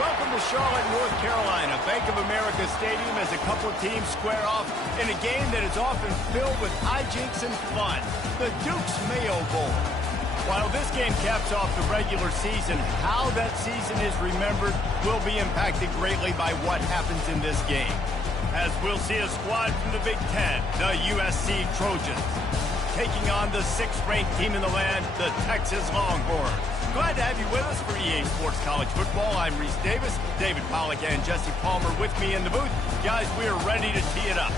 Welcome to Charlotte, North Carolina. Bank of America Stadium as a couple of teams square off in a game that is often filled with hijinks and fun. The Duke's Mayo Bowl. While this game caps off the regular season, how that season is remembered will be impacted greatly by what happens in this game. As we'll see a squad from the Big Ten, the USC Trojans, taking on the 6th-ranked team in the land, the Texas Longhorns. Glad to have you with us for EA Sports College Football. I'm Reese Davis, David Pollack, and Jesse Palmer with me in the booth. Guys, we are ready to tee it up.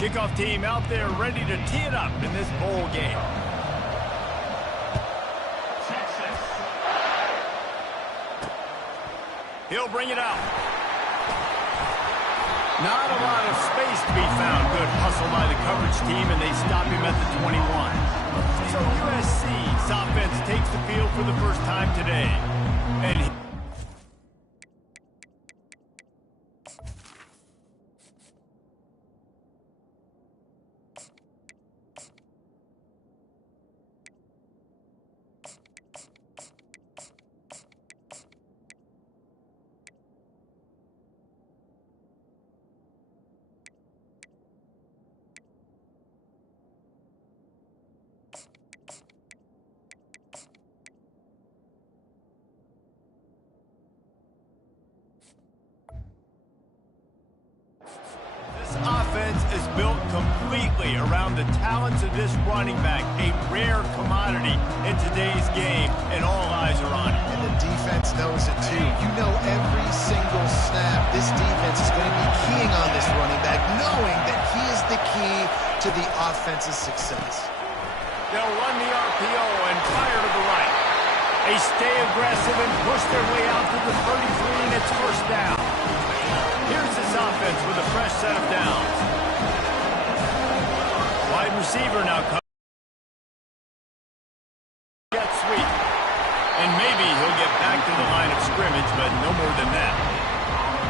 Kickoff team out there ready to tee it up in this bowl game. He'll bring it out. Not a lot of space to be found. Good hustle by the coverage team, and they stop him at the 21. So USC's offense takes the field for the first time today. And offense is built completely around the talents of this running back, a rare commodity in today's game, and all eyes are on him. And the defense knows it too. You know every single snap this defense is going to be keying on this running back, knowing that he is the key to the offense's success. They'll run the RPO and fire to the right. They stay aggressive and push their way out to the 33, and it's first down. Here's this offense with a fresh set of downs. Wide receiver now comes. Get sweep. And maybe he'll get back to the line of scrimmage, but no more than that.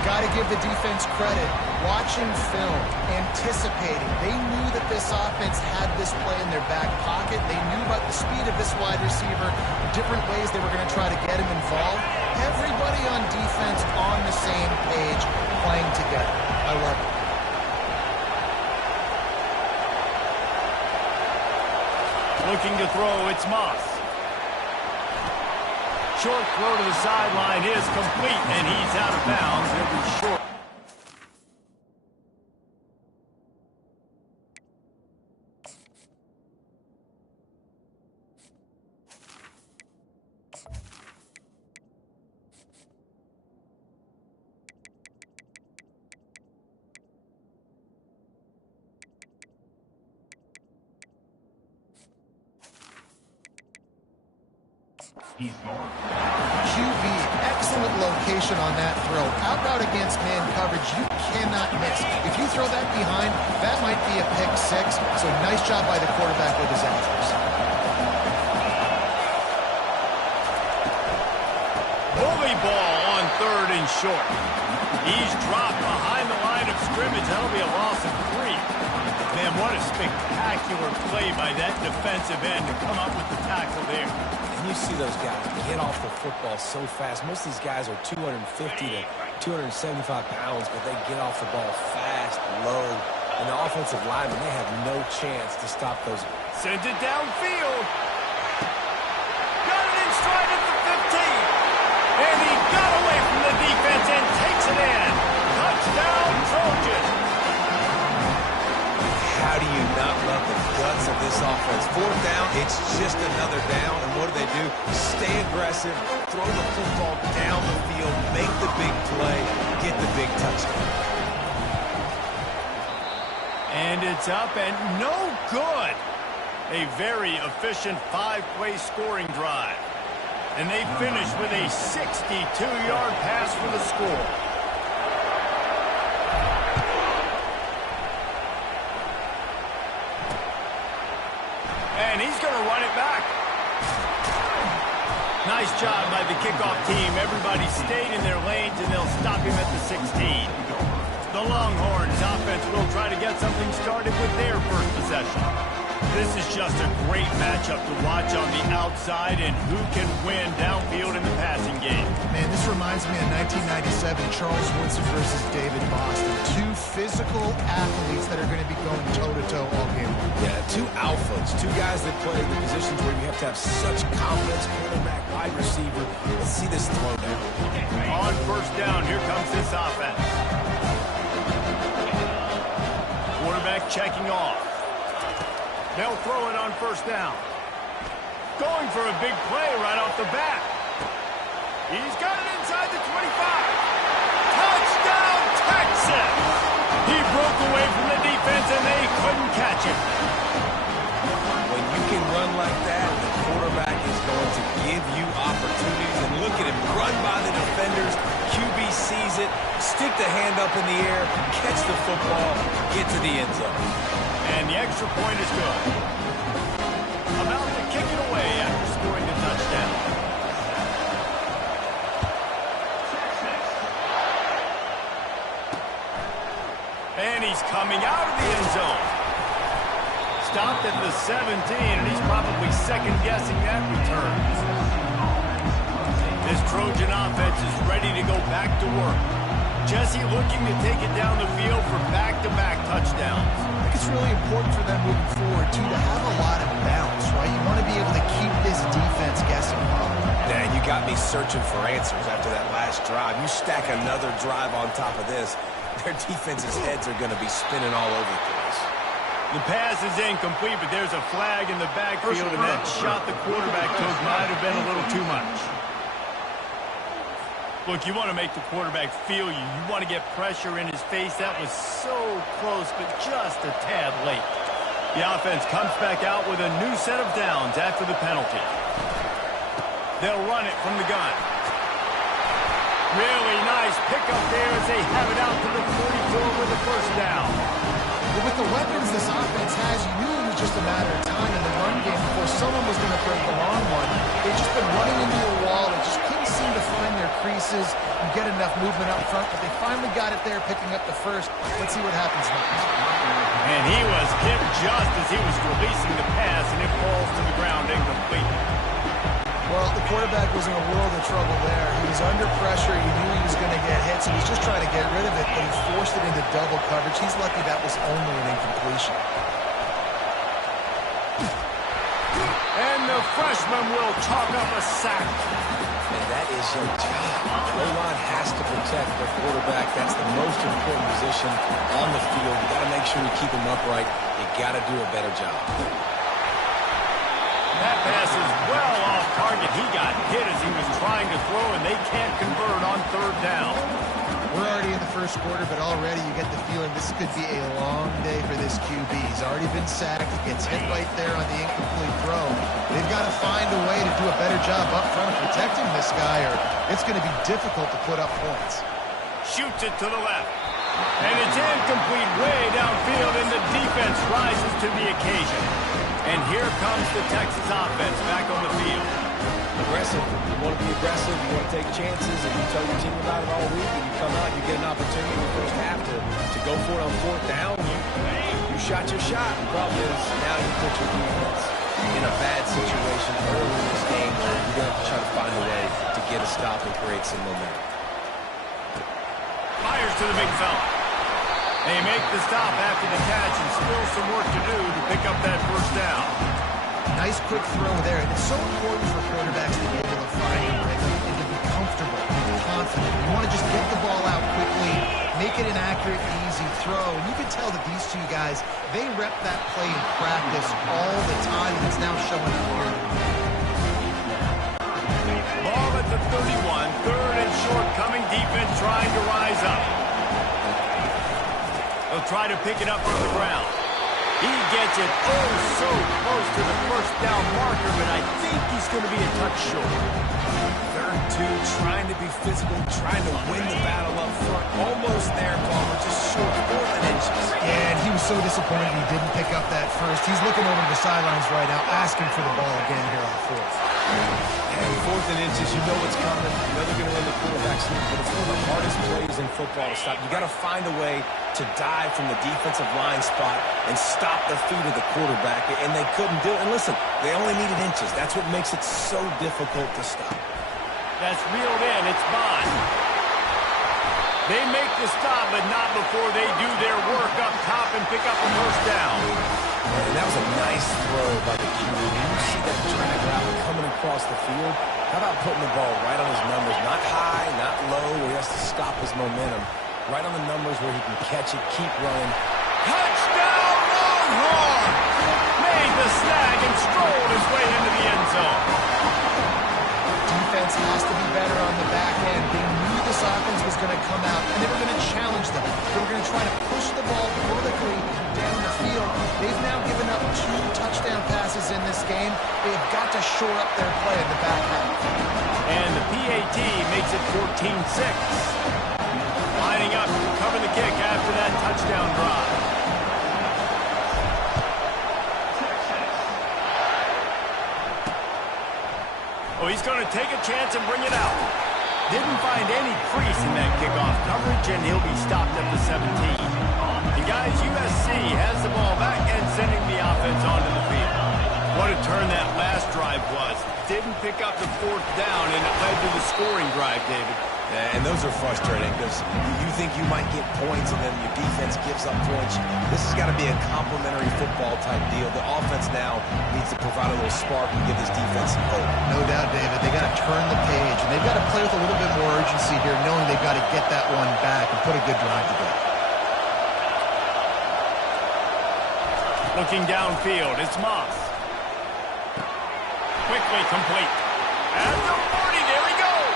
Got to give the defense credit. Watching film, anticipating. They knew that this offense had this play in their back pocket. They knew about the speed of this wide receiver, different ways they were going to try to get him involved. Everybody on defense on the same page, playing together. I love it. Looking to throw, it's Moss. Short throw to the sideline is complete, and he's out of bounds. It'll be short. QB, excellent location on that throw. Out route against man coverage, you cannot miss. If you throw that behind, that might be a pick six. So nice job by the quarterback with his accuracy. Bully ball on 3rd and short. He's dropped behind the line of scrimmage. That'll be a loss of 3. Man, what a spectacular play by that defensive end to come up with the tackle there. And you see those guys get off the football so fast. Most of these guys are 250 to 275 pounds, but they get off the ball fast, low. And the offensive linemen, they have no chance to stop those. Sends it downfield. Got it in stride at the 15. And he got away from the defense and takes it in. Touchdown, Trojan. How do you not love the guts of this offense? Fourth down, it's just another down. And what do? Stay aggressive, throw the football down the field, make the big play, get the big touchdown. And it's up and no good. A very efficient 5-play scoring drive. And they finish with a 62-yard pass for the score. And he's going to run it back. Nice job by the kickoff team. Everybody stayed in their lanes, and they'll stop him at the 16. The Longhorns offense will try to get something started with their first possession. This is just a great matchup to watch on the outside and who can win downfield in the passing game. Man, this reminds me of 1997 Charles Woodson versus David Boston. Two physical athletes that are going to be going toe-to-toe all game long. Yeah, two alphas, two guys that play the positions where you have to have such confidence, quarterback, wide receiver. Let's see this throw down. On first down, here comes this offense. Quarterback checking off. They'll throw it on first down. Going for a big play right off the bat. He's got it inside the 25. Touchdown, Texas! He broke away from the defense, and they couldn't catch him. When you can run like that, the quarterback is going to give you opportunities. And look at him, run by the defenders. QB sees it, stick the hand up in the air, catch the football, get to the end zone. And the extra point is good. About to kick it away after scoring the touchdown. And he's coming out of the end zone. Stopped at the 17, and he's probably second-guessing that return. This Trojan offense is ready to go back to work. Jesse looking to take it down the field for back-to-back touchdowns. I think it's really important for them moving forward, too, to have a lot of balance, right? You want to be able to keep this defense guessing. Man, you got me searching for answers after that last drive. You stack another drive on top of this, their defense's heads are going to be spinning all over the place. The pass is incomplete, but there's a flag in the backfield, and that shot the quarterback took might have been a little too much. Look, you want to make the quarterback feel you. You want to get pressure in his face. That was so close, but just a tad late. The offense comes back out with a new set of downs after the penalty. They'll run it from the gun. Really nice pickup there as they have it out to the 44 with the first down. But with the weapons this offense has, you knew it was just a matter of time in the run game before someone was going to throw the long one. They've just been running into a wall. They just couldn't seem to find their creases and get enough movement up front, but they finally got it there, picking up the first. Let's see what happens next. And he was hit just as he was releasing the pass, and it falls to the ground incomplete. Well, the quarterback was in a world of trouble there. He was under pressure. He knew he was going to get hit, so he was just trying to get rid of it, but he forced it into double coverage. He's lucky that was only an incompletion. And the freshman will chalk up a sack. And that is your job. The O-line has to protect the quarterback. That's the most important position on the field. You got to make sure you keep him upright. You got to do a better job. That pass is well off target. He got hit as he was trying to throw, and they can't convert on third down. We're already in the first quarter, but already you get the feeling this could be a long day for this QB. He's already been sacked. He gets hit right there on the incomplete throw. They've got to find a way to do a better job up front protecting this guy, or it's going to be difficult to put up points. Shoots it to the left. And it's incomplete way downfield, and the defense rises to the occasion. And here comes the Texas offense back on the field. Aggressive. You want to be aggressive. You want to take chances, and you tell your team about it all week, and you come out, you get an opportunity in the first half to go for it on fourth down. You shot your shot. The problem is now you put your defense in a bad situation early in this game where you're going to have to try to find a way to get a stop and create some momentum. Fires to the big fella. They make the stop after the catch and still some work to do to pick up that first down. Nice quick throw there. It's so important for quarterbacks to be able to find a rhythm and to be comfortable and confident. You want to just get the ball out quickly, make it an accurate, easy throw. And you can tell that these two guys, they rep that play in practice all the time, and it's now showing up here. Ball at the 31, third and short, coming defense trying to rise up. They'll try to pick it up on the ground. He gets it so close to the first down marker, but I think he's going to be a touch short. Third and 2, trying to be physical, trying to win the battle up front. Almost there, Palmer, just short 4 inches. Yeah, and he was so disappointed he didn't pick up that first. He's looking over the sidelines right now, asking for the ball again here on fourth. And 4th and inches, you know what's coming. You know they're going to run the quarterback sneak, but it's one of the hardest plays in football to stop. You got to find a way to dive from the defensive line spot and stop the feet of the quarterback, and they couldn't do it. And listen, they only needed inches. That's what makes it so difficult to stop. That's reeled in. It's Bond. They make the stop, but not before they do their work up top and pick up a first down. And that was a nice throw by the QB. You see that drag route coming across the field. How about putting the ball right on his numbers? Not high, not low, where he has to stop his momentum. Right on the numbers where he can catch it, keep running. Touchdown, Longhorn! Made the snag and strolled his way into the end zone. Defense has to be better on the back end. They knew this offense was going to come out, and they were going to challenge them. They were going to try to push the ball vertically down the field. They've now given up 2 touchdown passes in this game. They've got to shore up their play in the back half. And the PAT makes it 14-6. Lining up to cover the kick after that touchdown drive. Oh, he's going to take a chance and bring it out. Didn't find any crease in that kickoff coverage, and he'll be stopped at the 17. And guys, USC has the ball back and sending the offense onto the field. What a turn that last drive was. Didn't pick up the 4th down, and it led to the scoring drive, David. Yeah, and those are frustrating because you think you might get points and then your defense gives up points. This has got to be a complementary football type deal. The offense now needs to provide a little spark and give this defense some hope. No doubt, David. They got to turn the page, and they've got to play with a little bit more urgency here, knowing they've got to get that one back and put a good drive together. Looking downfield, it's Moss. Quickly complete. At the 40, there he goes.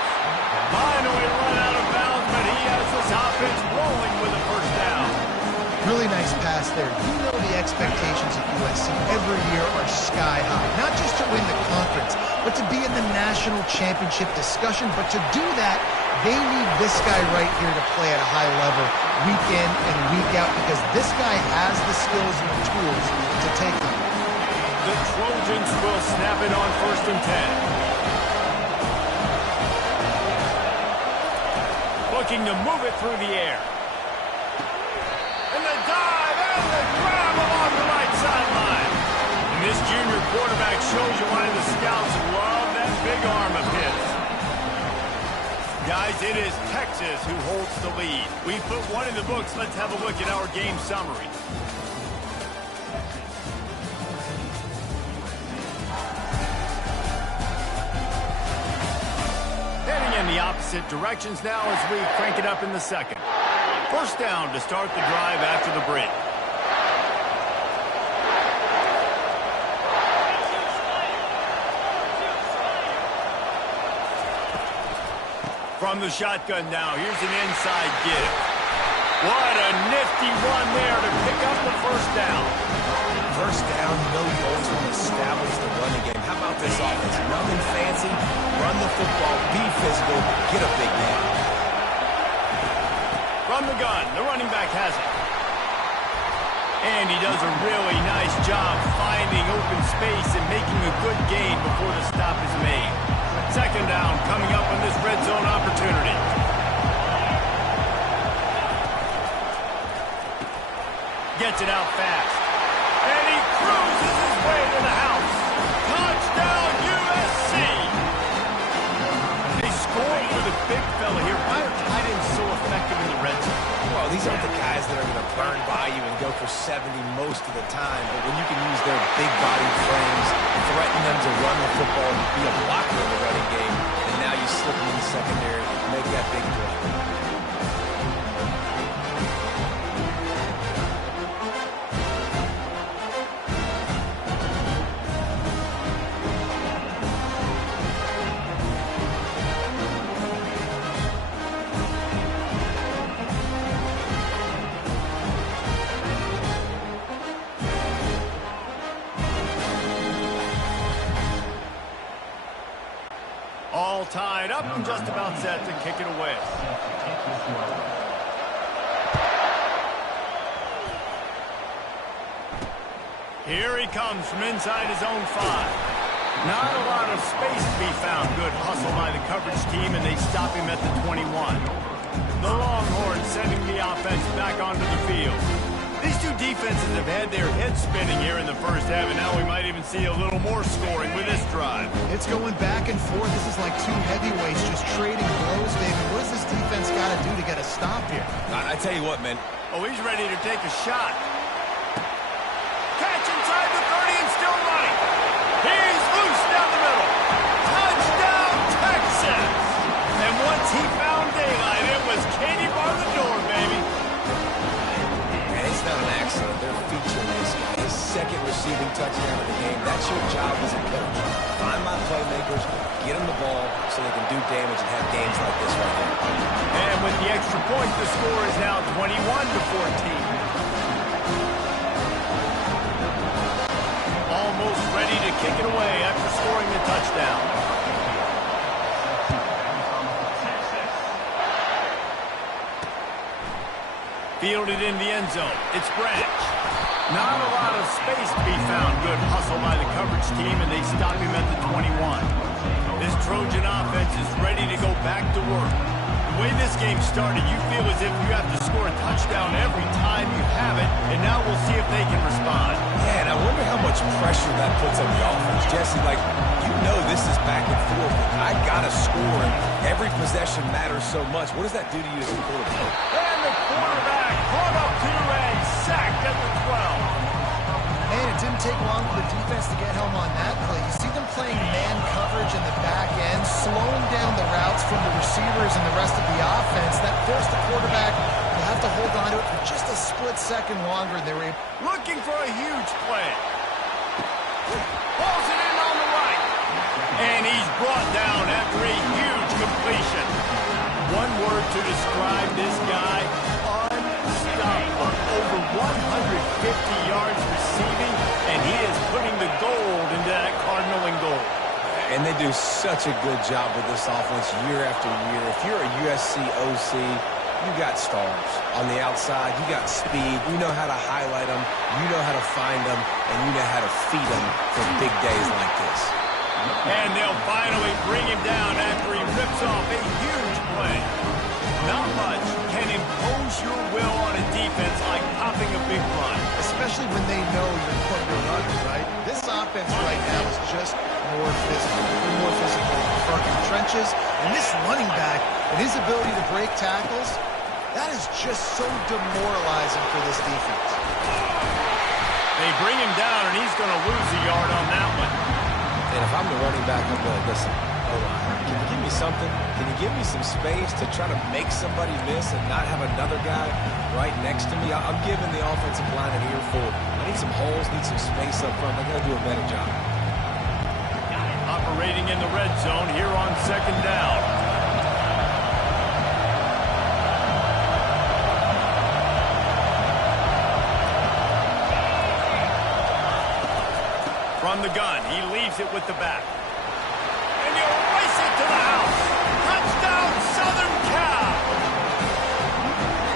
Finally run out of bounds, but he has this offense rolling with a first down. Really nice pass there. You know the expectations at USC every year are sky high. Not just to win the conference, but to be in the national championship discussion. But to do that, they need this guy right here to play at a high level week in and week out, because this guy has the skills and the tools to take them. The Trojans will snap it on 1st and 10. Looking to move it through the air. And the dive and the grab along the right sideline. And this junior quarterback shows you why the scouts love that big arm of his. Guys, it is Texas who holds the lead. We put one in the books. Let's have a look at our game summary. In the opposite directions now as we crank it up in the second. First down to start the drive after the break. From the shotgun now, here's an inside give. What a nifty run there to pick up the first down. First down, you know you always want to establish the running game. How about this offense? Nothing fancy. Run the football, be physical, get a big gain. From the gun, the running back has it. And he does a really nice job finding open space and making a good gain before the stop is made. Second down coming up on this red zone opportunity. Gets it out fast. And he cruises his way to the house. Touchdown, USC! They scored for the big fella here. Why are tight ends so effective in the red zone? Well, these aren't the guys that are going to burn by you and go for 70 most of the time, but when you can use their big body frames, threaten them to run the football, be a blocker in the running game, and now you slip them in the secondary and make that big play. All tied up and just about set to kick it away. Here he comes from inside his own 5. Not a lot of space to be found. Good hustle by the coverage team, and they stop him at the 21. The Longhorns sending the offense back onto the field. These two defenses have had their heads spinning here in the first half, and now we might even see a little more scoring with this drive. It's going back and forth. This is like two heavyweights just trading blows, David. What does this defense got to do to get a stop here? I tell you what, man. Oh, he's ready to take a shot. Catch inside the 30 and still running. He's loose down the middle. Touchdown, Texas! And once he found daylight, it was Katie bar the door, baby. It's not an accident. They're featuring this guy. His second receiving touchdown of the game. That's your job as a coach. Find my playmakers, get them the ball so they can do damage and have games like this right here. And with the extra point, the score is now 21-14. Almost ready to kick it away after scoring the touchdown. Fielded in the end zone. It's Branch. Not a lot of space to be found. Good hustle by the coverage team, and they stop him at the 21. This Trojan offense is ready to go back to work. The way this game started, you feel as if you have to score a touchdown every time you have it, and now we'll see if they can respond. Yeah, and I wonder how much pressure that puts on the offense. Jesse, like, you know this is back and forth. I got to score, and every possession matters so much. What does that do to you as a quarterback? And the quarterback brought up to and sacked at the 12. And it didn't take long for the defense to get home on that play. You see them playing man coverage in the back end, slowing down the routes from the receivers and the rest of the offense. That forced the quarterback to have to hold on to it for just a split second longer. They were looking for a huge play. Pulls it in on the right. And he's brought down after a huge completion. One word to describe this guy: unstoppable. Over 150 yards receiving, and he is putting the gold into that Cardinal and gold. And they do such a good job with this offense year after year. If you're a USC OC, you got stars. On the outside, you got speed. You know how to highlight them. You know how to find them. And you know how to feed them for big days like this. And they'll finally bring him down after he rips off a huge play. Not much can impose your will on a defense like popping a big run. especially when they know you're going to run, right? This offense right now is just more physical. They're more physical in front of the trenches. And this running back and his ability to break tackles, that is just so demoralizing for this defense. They bring him down, and he's going to lose a yard on that one. And if I'm the running back, I'm going to listen. Can you give me something? Can you give me some space to try to make somebody miss and not have another guy right next to me? I'm giving the offensive line an earful. I need some holes, need some space up front. I got to do a better job. Operating in the red zone here on second down. From the gun, he leaves it with the back. And he'll race it to the house. Touchdown, Southern Cal!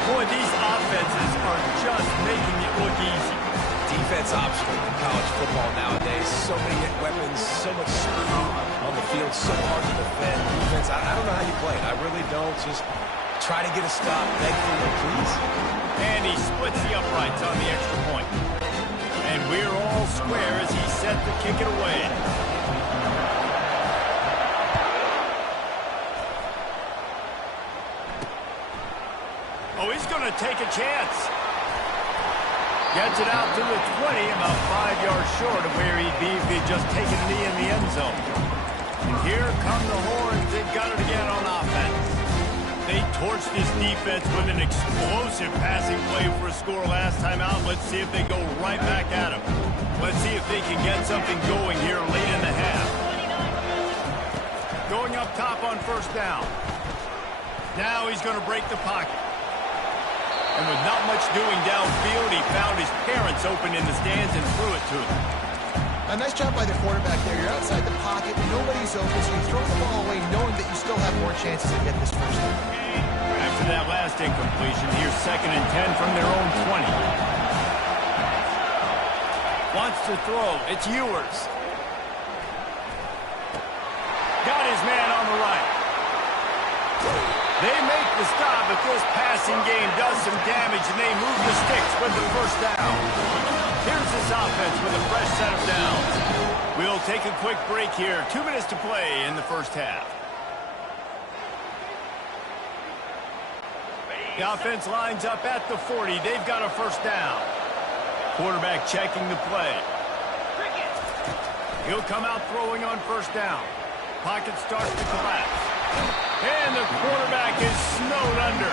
Boy, these offenses are just making it look easy. Defense optional in college football nowadays. So many weapons, so much speed on the field, so hard to defend. Defense, I don't know how you play it. I really don't. Just try to get a stop. Beg for one, please. And he splits the uprights on the extra set to kick it away. Oh, he's going to take a chance. Gets it out to the 20, about 5 yards short of where he'd be if he'd just taken a knee in the end zone. And here come the Horns. They've got it again on offense. They torched this defense with an explosive passing play for a score last time out. Let's see if they go right back at him. Let's see if they can get something going here late in the half. Going up top on first down. Now he's going to break the pocket. And with not much doing downfield, he found his parents open in the stands and threw it to them. A nice job by the quarterback there. You're outside the pocket, nobody's open, so you throw the ball away knowing that you still have more chances to get this first down. After that last incompletion, here's 2nd and 10 from their own 20. Wants to throw. It's Ewers. Got his man on the right. They make the stop, but this passing game does some damage, and they move the sticks with the first down. Here's this offense with a fresh set of downs. We'll take a quick break here. 2 minutes to play in the first half. The offense lines up at the 40. They've got a first down. Quarterback checking the play. He'll come out throwing on first down. Pocket starts to collapse. And the quarterback is snowed under.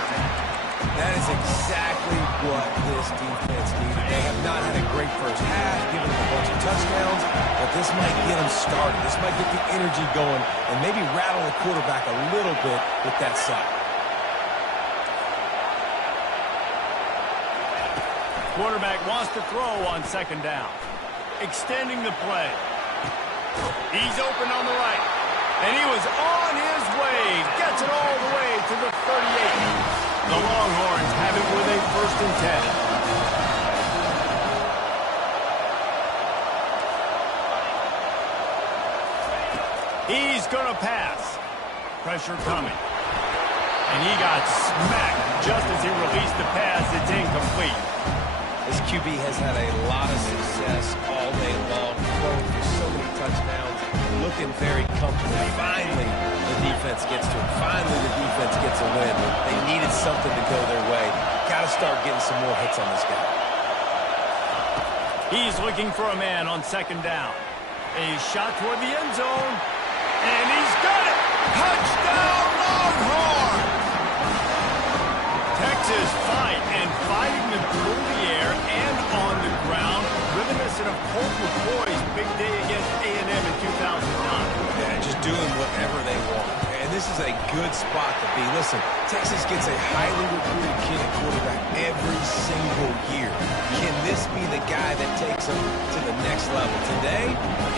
That is exactly what this defense needed. They have not had a great first half, given them a bunch of touchdowns, but this might get them started. This might get the energy going and maybe rattle the quarterback a little bit with that sack. Quarterback wants to throw on second down. Extending the play. He's open on the right. And he was on his way. Gets it all the way to the 38. The Longhorns have it with a 1st and 10. He's going to pass. Pressure coming. And he got smacked just as he released the pass. It's incomplete. This QB has had a lot of success all day long, throwing for so many touchdowns, looking very comfortable. Finally, the defense gets to him. Finally, the defense gets a win. They needed something to go their way. Got to start getting some more hits on this guy. He's looking for a man on second down. A shot toward the end zone. And he's got it! Touchdown, Longhorns! Texas fighting them through the air and on the ground. Reminiscent of Colt McCoy's big day against A&M in 2009. Yeah, just doing whatever they want. And this is a good spot to be. Listen, Texas gets a highly recruited kid at quarterback every single year. Can this be the guy that takes them to the next level? Today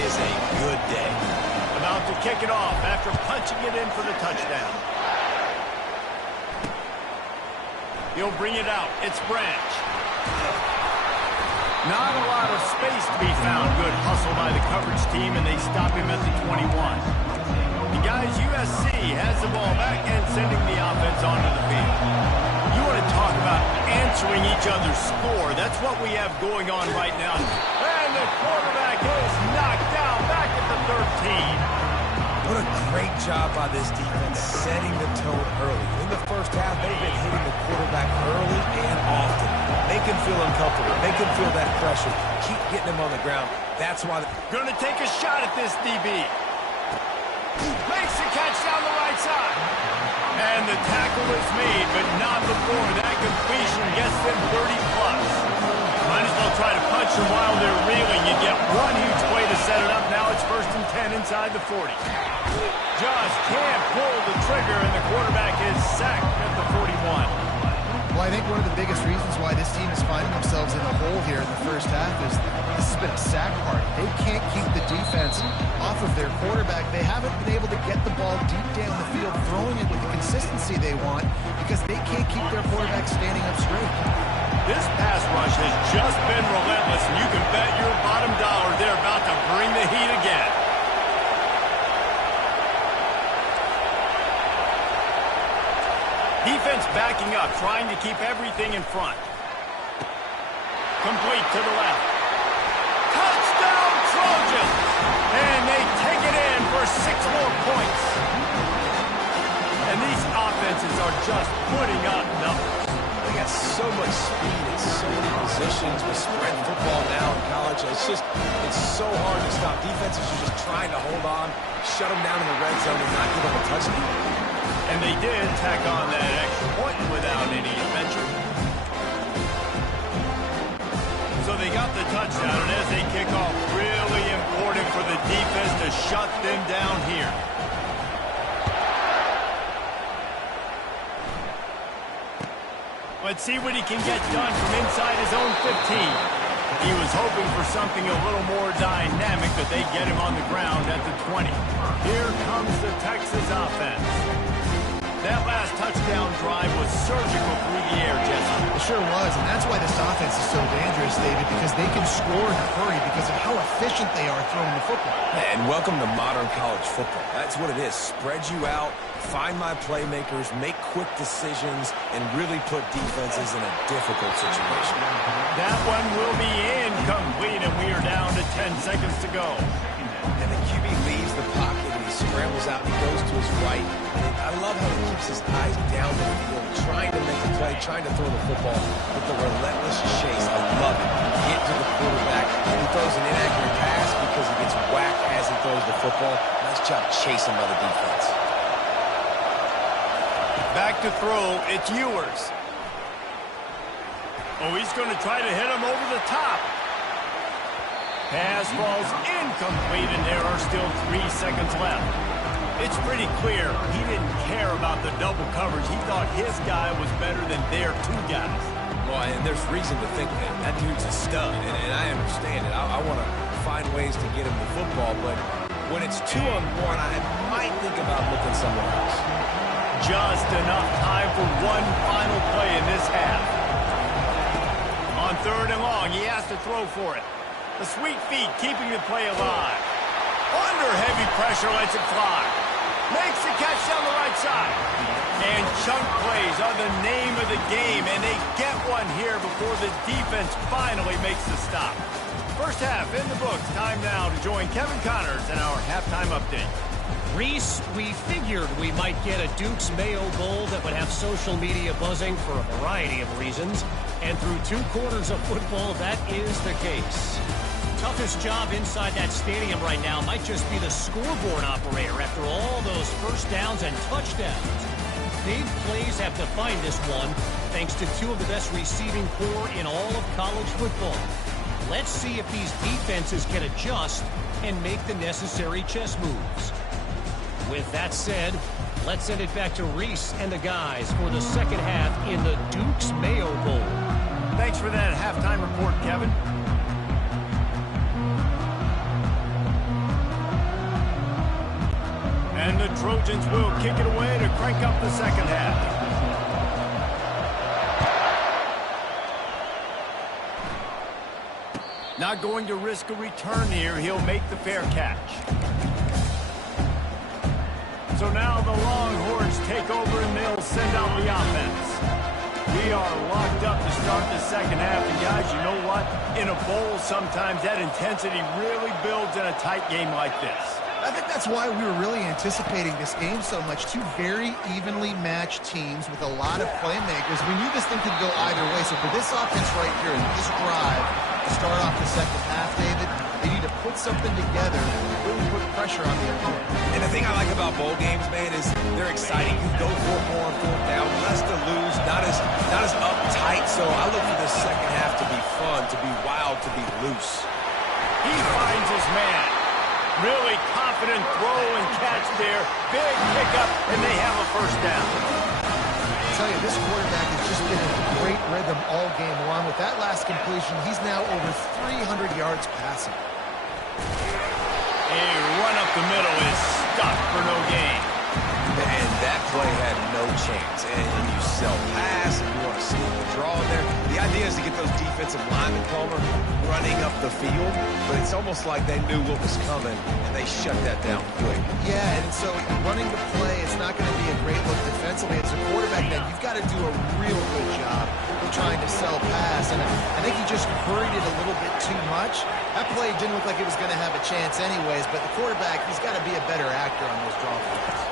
is a good day. About to kick it off after punching it in for the touchdown. He'll bring it out. It's Branch. Not a lot of space to be found. Good hustle by the coverage team, and they stop him at the 21. And guys, USC has the ball back and sending the offense onto the field. You want to talk about answering each other's score. That's what we have going on right now. And the quarterback is knocked down back at the 13. What a great job by this defense setting the tone early. In the first half, they've been hitting the quarterback early and often. Make him feel uncomfortable. Make him feel that pressure. Keep getting him on the ground. That's why they're going to take a shot at this DB. Makes the catch down the right side. And the tackle is made, but not before that completion gets them 30+. Might as well try to punch them while they're reeling. You get one huge play to set it up. Now it's 1st and 10 inside the 40. Just can't pull the trigger, and the quarterback is sacked at the 41. Well, I think one of the biggest reasons why this team is finding themselves in a hole here in the first half is this has been a sack party. They can't keep the defense off of their quarterback. They haven't been able to get the ball deep down the field, throwing it with the consistency they want because they can't keep their quarterback standing up straight. This pass rush has just been relentless, and you can bet your bottom dollar they're about to bring the heat again. Defense backing up, trying to keep everything in front. Complete to the left. Touchdown, Trojans! for 6 more points. And these offenses are just putting up numbers. They got so much speed and so many positions with spread football now in college. It's so hard to stop. Defenses are just trying to hold on, shut them down in the red zone, and not give them a touchdown. And they did tack on that extra point without any adventure. So they got the touchdown, and as they kick off, really important for the defense to shut them down here. Let's see what he can get done from inside his own 15. He was hoping for something a little more dynamic, but they get him on the ground at the 20. Here comes the Texas offense. That last touchdown drive was surgical through the air, Jesse. It sure was, and that's why this offense is so dangerous, David, because they can score in a hurry because of how efficient they are throwing the football. And welcome to modern college football. That's what it is. Spread you out, find my playmakers, make quick decisions, and really put defenses in a difficult situation. That one will be incomplete, and we are down to 10 seconds to go. And the QB leaves the pocket, and he scrambles out, and he goes to his right. And I love how he keeps his eyes down the field, trying to make a play, trying to throw the football with the relentless chase. I love it. Get to the quarterback. He throws an inaccurate pass because he gets whacked as he throws the football. Nice job chasing by the defense. Back to throw, it's Ewers. Oh, he's going to try to hit him over the top. Pass falls incomplete, and there are still 3 seconds left. It's pretty clear he didn't care about the double coverage. He thought his guy was better than their 2 guys. Well, and there's reason to think that dude's a stud, and I understand it. I want to find ways to get him the football, but when it's 2-on-1, I might think about looking somewhere else. Just enough time for one final play in this half. On 3rd and long, he has to throw for it. The sweet feet keeping the play alive. Under heavy pressure, lets it fly. Makes the catch down the right side. And chunk plays are the name of the game, and they get one here before the defense finally makes the stop. First half in the books. Time now to join Kevin Connors in our halftime update. Reese, we figured we might get a Duke's Mayo Bowl that would have social media buzzing for a variety of reasons. And through 2 quarters of football, that is the case. Toughest job inside that stadium right now might just be the scoreboard operator after all those first downs and touchdowns. Big plays have defined this one, thanks to 2 of the best receiving corps in all of college football. Let's see if these defenses can adjust and make the necessary chess moves. With that said, let's send it back to Reese and the guys for the second half in the Duke's Mayo Bowl. Thanks for that halftime report, Kevin. And the Trojans will kick it away to crank up the second half. Not going to risk a return here. He'll make the fair catch. So now the Longhorns take over and they'll send out the offense. We are locked up to start the second half. And guys, you know what? In a bowl, sometimes that intensity really builds in a tight game like this. I think that's why we were really anticipating this game so much. 2 very evenly matched teams with a lot of playmakers. We knew this thing could go either way. So for this offense right here, this drive to start off the second half, David, they need to put something together and really put pressure on the opponent. And the thing I like about bowl games, man, is they're exciting. You go for it more on 4th down, less to lose, not as uptight. So I look for this second half to be fun, to be wild, to be loose. He finds his man. Really confident throw and catch there. Big pickup, and they have a first down. I tell you, this quarterback has just been in a great rhythm all game long. With that last completion, he's now over 300 yards passing. A run up the middle is stuffed for no gain. And that play had no chance. And you sell pass, and you want to sneak the draw in there. The idea is to get those defensive linemen, Palmer, running up the field. But it's almost like they knew what was coming, and they shut that down quick. Yeah, and so running the play, it's not going to be a great look defensively. As a quarterback, then you've got to do a real good job of trying to sell pass. And I think he just hurried it a little bit too much. That play didn't look like it was going to have a chance anyways, but the quarterback, he's got to be a better actor on those draw plays.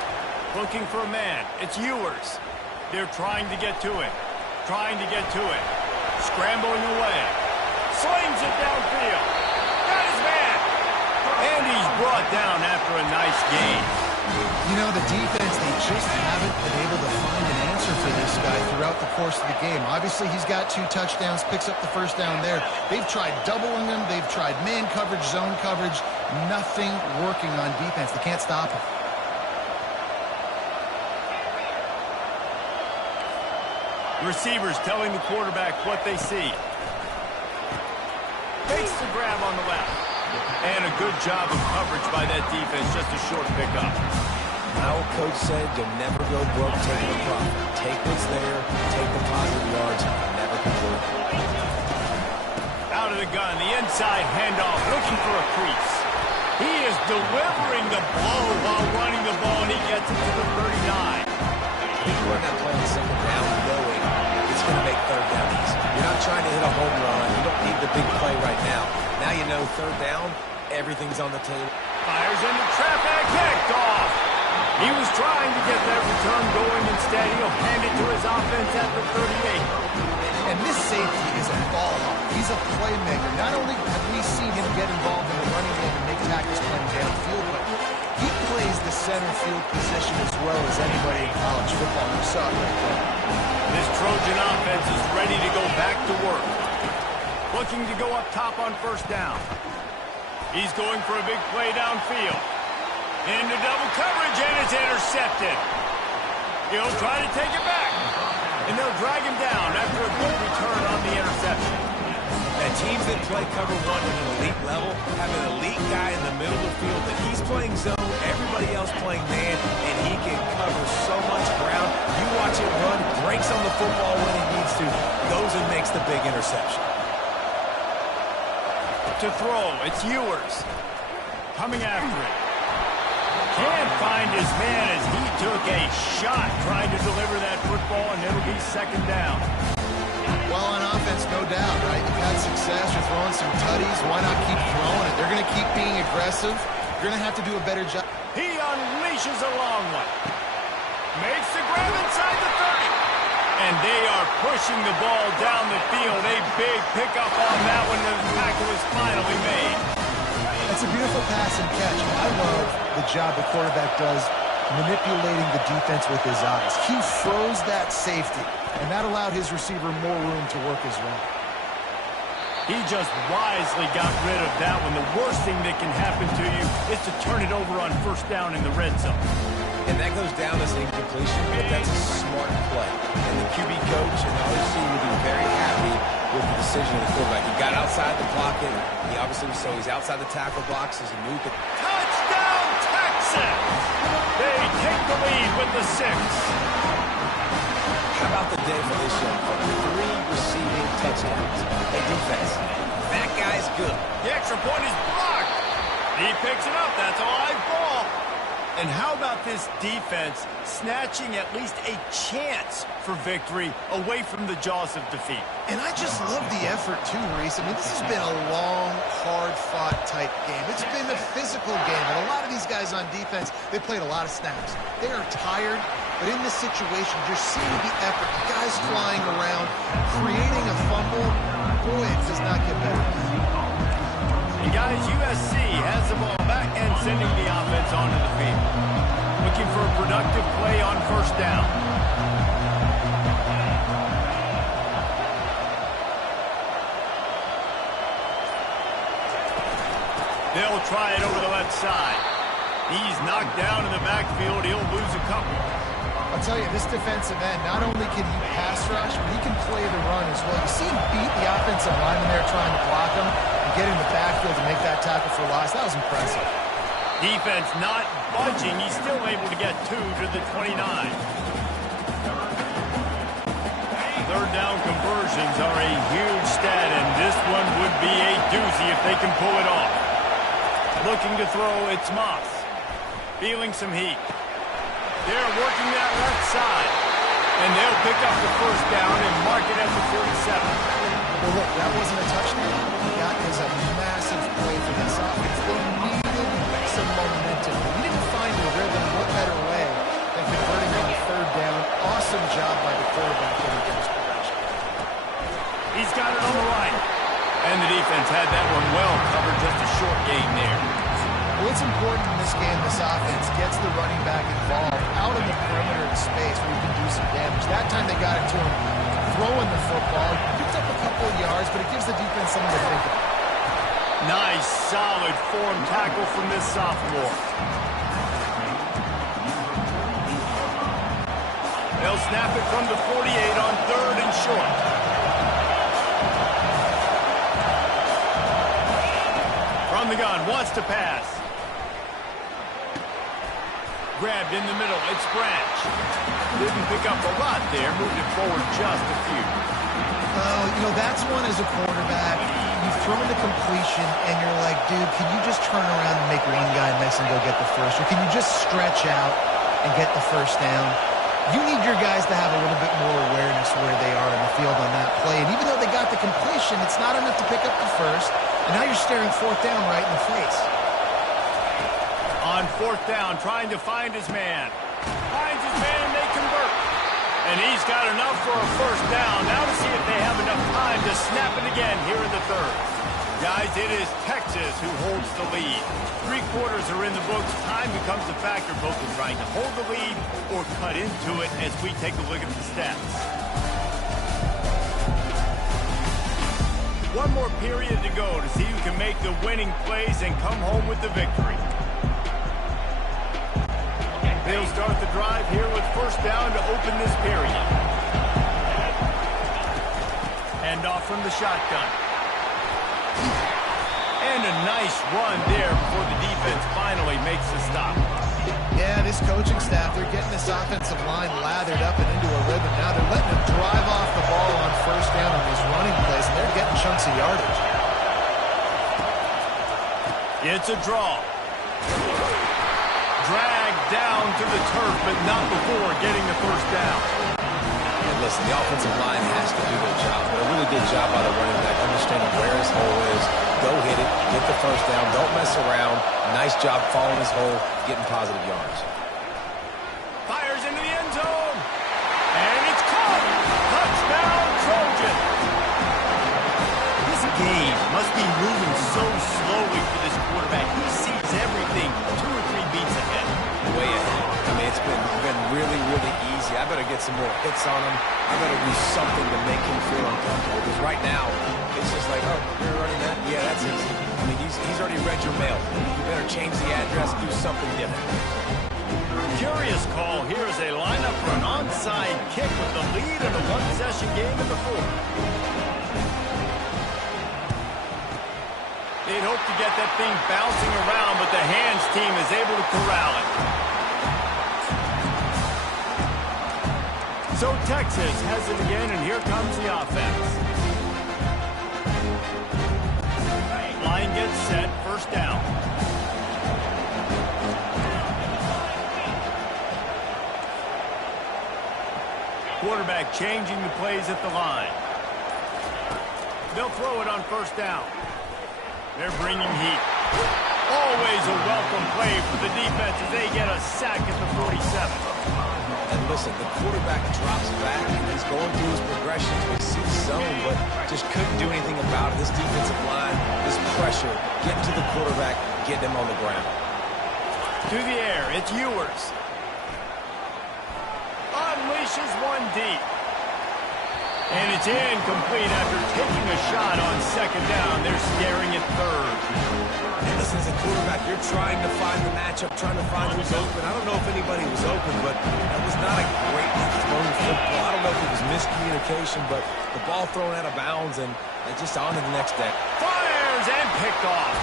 Looking for a man. It's Ewers. They're trying to get to it. Trying to get to it. Scrambling away. Slings it downfield. Got his man. And he's brought down after a nice gain. You know, the defense, they just haven't been able to find an answer for this guy throughout the course of the game. Obviously, he's got 2 touchdowns, picks up the first down there. They've tried doubling him. They've tried man coverage, zone coverage. Nothing working on defense. They can't stop him. Receivers telling the quarterback what they see. Makes the grab on the left. And a good job of coverage by that defense, just a short pickup. Our coach said you'll never go broke taking a profit. Take what's there, take the positive yards, never convert. Out of the gun, the inside handoff, looking for a crease. He is delivering the blow while running the ball, and he gets it to the 39. If you run that play on second down, knowing it's going to make third down easy. You're not trying to hit a home run. You don't need the big play right now. Now you know third down, everything's on the table. Fires into traffic, picked off. He was trying to get that return going. Instead, he'll hand it to his offense at the 38. And this safety is a ball hawk. He's a playmaker. Not only have we seen him get involved in the running game and make tackles playing downfield, but he plays the center field position as well as anybody in college football. You saw it right there. This Trojan offense is ready to go back to work. Looking to go up top on first down. He's going for a big play downfield. Into double coverage, and it's intercepted. He'll try to take it back. And they'll drag him down after a good return on the interception. And teams that play cover one at an elite level have an elite guy in the middle of the field that he's playing zone, everybody else playing man, and he can cover so much ground. You watch it run, breaks on the football when he needs to, goes and makes the big interception. To throw, it's Ewers. Coming after it. Can't find his man as he took a shot trying to deliver that football, and it'll be second down. Well, on offense, no doubt, right? You've had success. You're throwing some tutties. Why not keep throwing it? They're going to keep being aggressive. You're going to have to do a better job. He unleashes a long one. Makes the grab inside the 30. And they are pushing the ball down the field. A big pickup on that one. The tackle is finally made. That's a beautiful pass and catch. I love the job the quarterback does manipulating the defense with his eyes. He froze that safety, and that allowed his receiver more room to work his way. He just wisely got rid of that one. The worst thing that can happen to you is to turn it over on first down in the red zone. And that goes down as an incompletion, but that's a smart play. And the QB coach and the OC will be very happy with the decision of the quarterback. He got outside the pocket. He obviously so he's outside the tackle box as he moved it. Touchdown, Texas! They take the lead with the 6. How about the day for this young fellow? 3 receiving touchdowns. Hey, defense, that guy's good. The extra point is blocked. He picks it up. That's a live ball. And how about this defense snatching at least a chance for victory away from the jaws of defeat? And I just love the effort, too, Reese. I mean, this has been a long, hard-fought type game. It's been a physical game, and a lot of these guys on defense, they played a lot of snaps. They are tired, but in this situation, you're seeing the effort. The guys flying around, creating a fumble. Boy, it does not get better. And guys, USC has the ball back and sending the offense onto the field. Looking for a productive play on first down. They'll try it over the left side. He's knocked down in the backfield. He'll lose a couple. I'll tell you, this defensive end, not only can he pass rush, but he can play the run as well. You see him beat the offensive lineman there trying to block him and get in the backfield to make that tackle for loss. That was impressive. Defense not budging. He's still able to get 2 to the 29. Third down conversions are a huge stat, and this one would be a doozy if they can pull it off. Looking to throw, it's Moss. Feeling some heat. They're working that left side. And they'll pick up the first down and mark it at the 47. Well, look, that wasn't a touchdown. He got his had that one well covered, just a short gain there. Well, it's important in this game, this offense gets the running back involved out in the perimeter of the space where you can do some damage. That time they got it to him throwing the football. Picked up a couple of yards, but it gives the defense something to think about. Nice, solid form tackle from this sophomore. They'll snap it from the 48 on 3rd and short. From the gun, wants to pass. Grabbed in the middle, it's Branch. Didn't pick up a lot there, moved it forward just a few. Oh, you know, that's one as a quarterback. You throw in the completion, and you're like, dude, can you just turn around and make one guy miss and go get the first? Or can you just stretch out and get the first down? You need your guys to have a little bit more awareness where they are in the field on that play. And even though they got the completion, it's not enough to pick up the first. And now you're staring 4th down right in the face. On 4th down, trying to find his man. Finds his man, and they convert. And he's got enough for a first down. Now to see if they have enough time to snap it again here in the 3rd. Guys, it is Texas who holds the lead. 3 quarters are in the books. Time becomes a factor both in trying to hold the lead or cut into it as we take a look at the stats. One more period to go to see who can make the winning plays and come home with the victory. They'll start the drive here with first down to open this period. Hand off from the shotgun. And a nice run there before the defense finally makes the stop. Yeah, this coaching staff, they're getting this offensive line lathered up and into a rhythm. Now they're letting them drive off the ball on first down on these running plays, and they're getting chunks of yardage. It's a draw. Dragged down to the turf, but not before getting the first down. And listen, the offensive line has to do their job, but a really good job by the running back, understanding where his hole is. Go hit it, get the first down, don't mess around. Nice job following his hole, getting positive yards. Fires into the end zone. And it's caught. Touchdown, Trojan. This game must be moving so slowly for this quarterback. He sees everything 2 or 3 beats ahead. Way ahead. I mean, it's been really, really easy. I better get some more hits on him. I better do something to make him feel uncomfortable. Because right now, it's just like, oh, you're running that? Yeah, that's easy. I mean, he's already read your mail. You better change the address, do something different. Curious call. Here is a lineup for an onside kick with the lead in a one-possession game in the 4th. They'd hope to get that thing bouncing around, but the hands team is able to corral it. So Texas has it again, and here comes the offense. Line gets set, first down. Quarterback changing the plays at the line. They'll throw it on first down. They're bringing heat. Always a welcome play for the defense as they get a sack at the 47. And listen, the quarterback drops back. He's going through his progressions. We see zone, but just couldn't do anything about it. This defensive line, this pressure, getting to the quarterback, getting him on the ground. To the air, it's Ewers. Unleashes one deep. And it's incomplete after taking a shot on second down. They're staring at 3rd. And listen, as a quarterback, you're trying to find the matchup, trying to find who's open. I don't know if anybody was open, but that was not a great thrown football. I don't know if it was miscommunication, but the ball thrown out of bounds and just on to the next deck. Fires and picked off.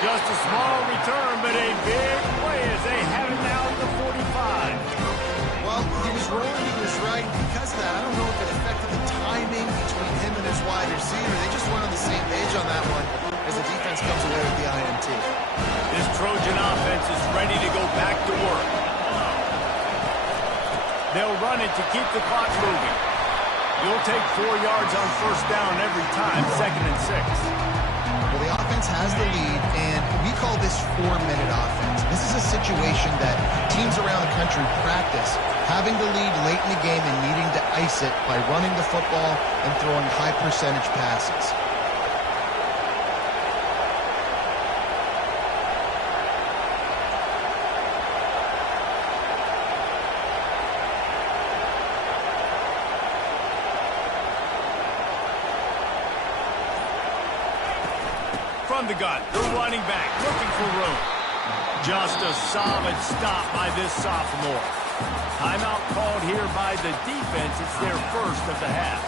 Just a small return, but a big play as they have it now at the 45. Well, he was rolling, he was right. Because of that, I don't know if it affected the timing between him and his wide receiver. They just weren't on the same page on that one as the defense comes away with the INT. This Trojan offense is ready to go back to work. They'll run it to keep the clock moving. You'll take 4 yards on first down every time, 2nd and 6. Well, the offense has the lead, and we call this 4-minute offense. This is a situation that teams around the country practice, having the lead late in the game and needing to ice it by running the football and throwing high-percentage passes. From the gun, the running back looking for room. Just a solid stop by this sophomore. Timeout called here by the defense. It's their first of the half.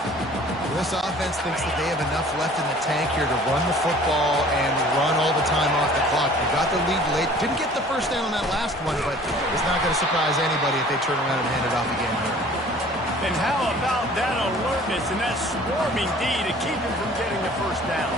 This offense thinks that they have enough left in the tank here to run the football and run all the time off the clock. They got the lead late. Didn't get the first down on that last one, but it's not going to surprise anybody if they turn around and hand it off again here. And how about that alertness and that swarming D to keep him from getting the first down?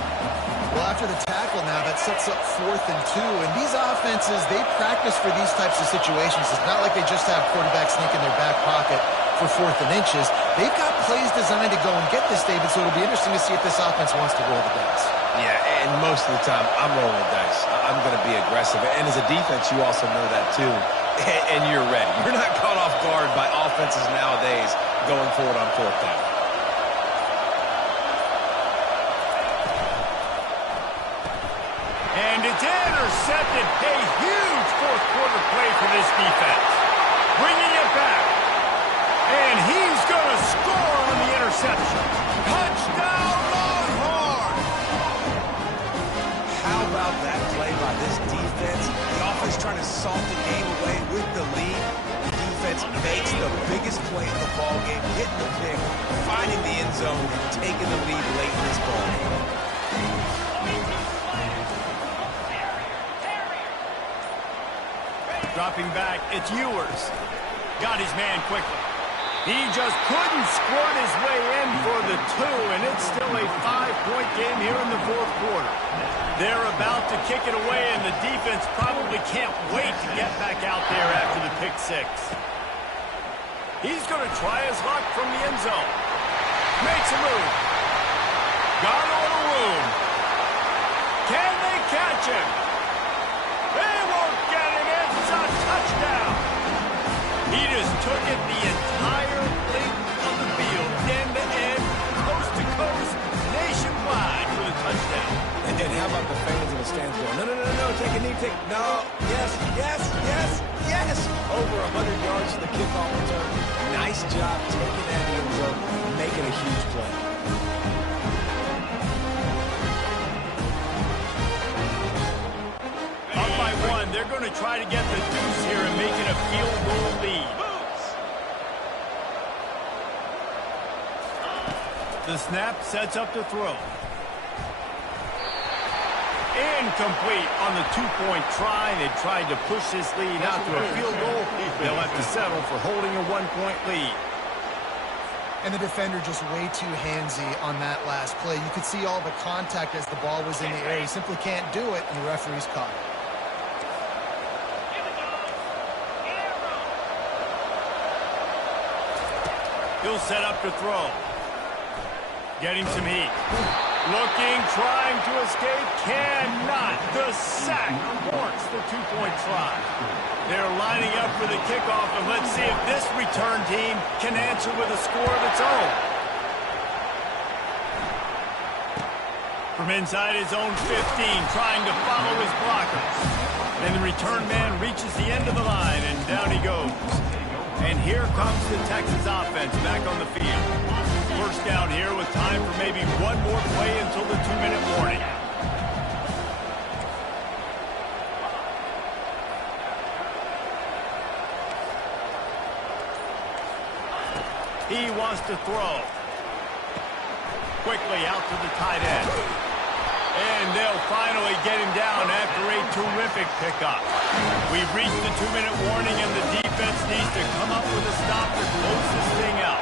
Well, after the tackle now, that sets up 4th and 2. And these offenses, they practice for these types of situations. It's not like they just have quarterbacks sneak in their back pocket for 4th and inches. They've got plays designed to go and get this, David, so it'll be interesting to see if this offense wants to roll the dice. Yeah, and most of the time, I'm rolling the dice. I'm going to be aggressive. And as a defense, you also know that too. And you're ready. You're not caught off guard by offenses nowadays going forward on 4th down. And it's intercepted. A huge fourth quarter play for this defense. Bringing it back. And he's going to score on the interception. Touchdown, Longhorn! How about that play by this defense? The offense trying to salt the game away with the lead. The defense makes the biggest play in the ball game, hitting the pick, finding the end zone, and taking the lead late in this ball game. Dropping back, it's Ewers. Got his man quickly. He just couldn't squirt his way in for the 2, and it's still a 5-point game here in the 4th quarter. They're about to kick it away, and the defense probably can't wait to get back out there after the pick 6. He's going to try his luck from the end zone. Makes a move. Got a little room. Can they catch him? They won't get him. It's a touchdown. He just took it the entire length of the field, end to end, coast to coast, nationwide for the touchdown. And then how about the fans in the stands going, no, no, no, no, take a knee, no, yes, yes, yes, yes. Over 100 yards to the kickoff return. Nice job taking that end zone, making a huge play. Up by 1, they're going to try to get the deuce here and make it a field goal lead. The snap sets up the throw. Incomplete on the 2-point try. They tried to push this lead out to a field goal. They'll have to settle for holding a 1-point lead. And the defender just way too handsy on that last play. You could see all the contact as the ball was in the air. He simply can't do it, and the referee's caught it. He'll set up to throw. Getting some heat. Looking, trying to escape, cannot. The sack thwarts the 2-point try. They're lining up for the kickoff, and let's see if this return team can answer with a score of its own. From inside his own 15, trying to follow his blockers. And the return man reaches the end of the line, and down he goes. And here comes the Texas offense back on the field. First down here with time for maybe one more play until the 2-minute warning. He wants to throw. Quickly out to the tight end. And they'll finally get him down after a terrific pickup. We've reached the 2-minute warning, and the defense needs to come up with a stop to close this thing out.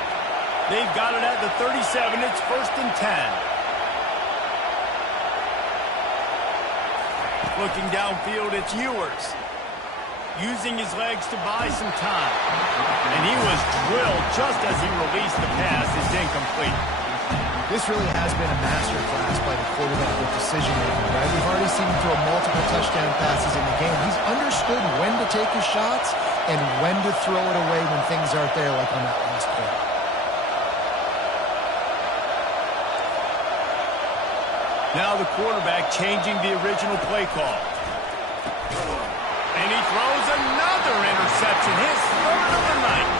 They've got it at the 37. It's 1st and 10. Looking downfield, it's Ewers. Using his legs to buy some time. And he was drilled just as he released the pass. It's incomplete. This really has been a masterclass by the quarterback with decision-making, right? We've already seen him throw multiple touchdown passes in the game. He's understood when to take his shots and when to throw it away when things aren't there, like on that last play. Now the quarterback changing the original play call. And he throws another interception, his 3rd of the night.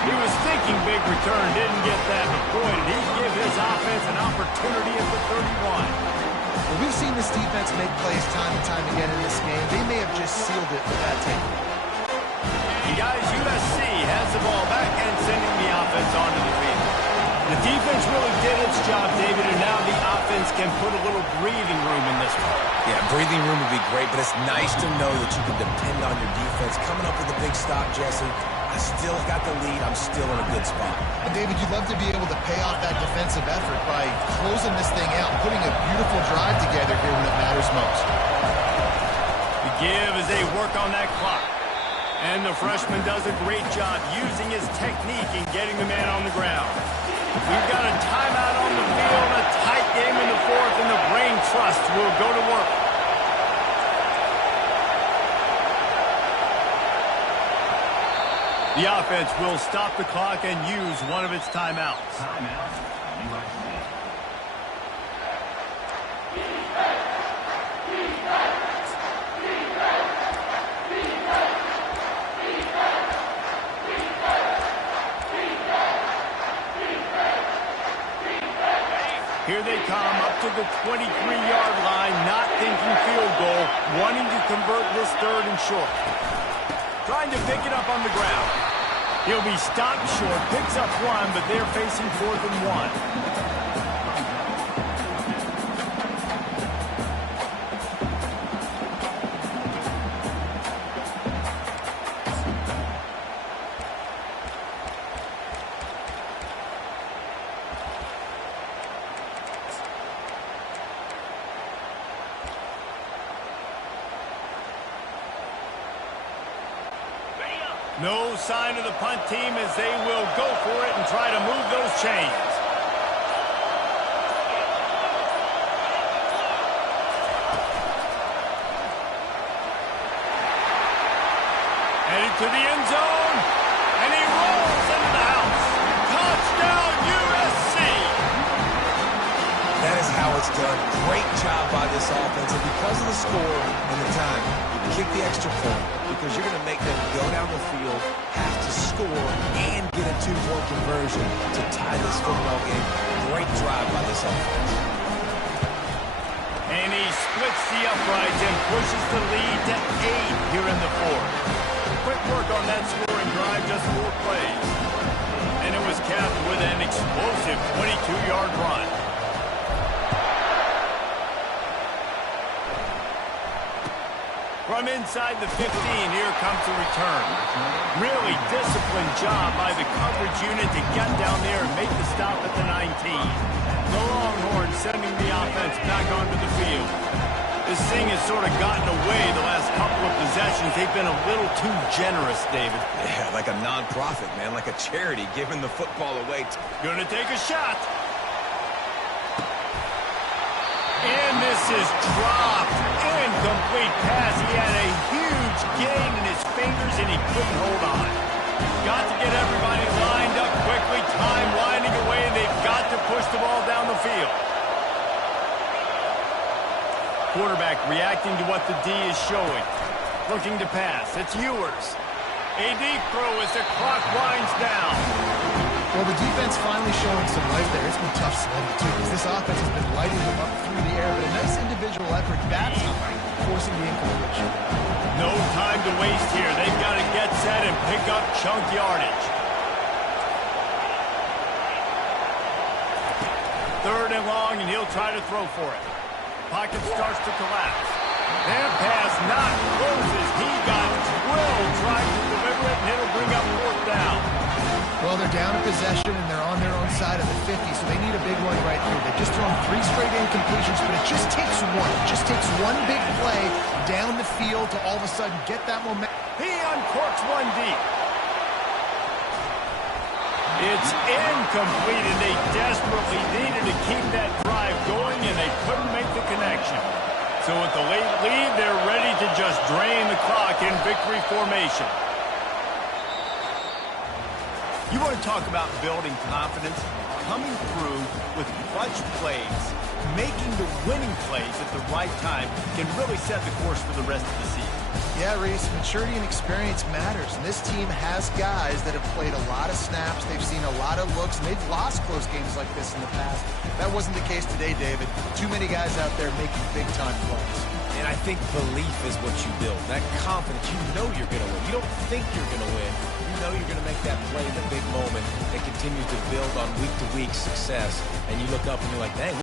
He was thinking big return, didn't get that, but boy, did he give his offense an opportunity at the 31. But we've seen this defense make plays time and time again in this game. They may have just sealed it with that takeaway. And guys, USC has the ball back and sending the offense onto the field. The defense really did its job, David, and now the offense can put a little breathing room in this one. Yeah, breathing room would be great, but it's nice to know that you can depend on your defense. Coming up with a big stop, Jesse. I still got the lead. I'm still in a good spot. And David, you'd love to be able to pay off that defensive effort by closing this thing out, putting a beautiful drive together here when it matters most. The give as they work on that clock. And the freshman does a great job using his technique and getting the man on the ground. We've got a timeout on the field, a tight game in the fourth, and the Brain Trust will go to work. The offense will stop the clock and use one of its timeouts. Here they come up to the 23-yard line, not thinking field goal, wanting to convert this third and short. Trying to pick it up on the ground. He'll be stopped short, picks up one, but they're facing 4th and 1. No sign of the punt team as they will go for it and try to move those chains. Headed to the end zone, and he rolls into the house. Touchdown, USC! That is how it's done. Great job by this offense, and because of the score and the time, you kick the extra point because you're going to make them go down the field, have to score, and get a 2-point conversion to tie this football game. Great drive by this offense. And he splits the uprights and pushes the lead to 8 here in the fourth. Quick work on that scoring drive, just 4 plays. And it was capped with an explosive 22-yard run. From inside the 15, here comes the return. Really disciplined job by the coverage unit to get down there and make the stop at the 19. The Longhorns sending the offense back onto the field. This thing has sort of gotten away the last couple of possessions. They've been a little too generous, David. Yeah, like a non-profit, man, like a charity giving the football away. Gonna take a shot. And this is dropped. Incomplete pass. He had a huge gain in his fingers, and he couldn't hold on. Got to get everybody lined up quickly. Time winding away, and they've got to push the ball down the field. Quarterback reacting to what the D is showing. Looking to pass. It's Ewers. A deep throw as the clock winds down. Well, the defense finally showing some life there. It's been tough sledding, too, because this offense has been lighting them up through the air, but a nice individual effort that time, forcing the incompletion. No time to waste here. They've got to get set and pick up chunk yardage. 3rd and long, and he'll try to throw for it. Pocket starts to collapse. That pass not closes. He got drilled trying to deliver it, and it'll bring up 4th down. Well, they're down in possession, and they're on their own side of the 50, so they need a big one right here. They've just thrown 3 straight incompletions, but it just takes one. It just takes one big play down the field to all of a sudden get that momentum. He uncorks one deep. It's incomplete, and they desperately needed to keep that drive going, and they couldn't make the connection. So with the late lead, they're ready to just drain the clock in victory formation. You want to talk about building confidence? Coming through with clutch plays, making the winning plays at the right time can really set the course for the rest of the season. You Yeah, Reese, maturity and experience matters, and this team has guys that have played a lot of snaps, they've seen a lot of looks, and they've lost close games like this in the past. That wasn't the case today, David. Too many guys out there making big-time plays. And I think belief is what you build. That confidence, you know you're going to win. You don't think you're going to win. You know you're going to make that play in the big moment that continues to build on week-to-week success. And you look up and you're like, dang,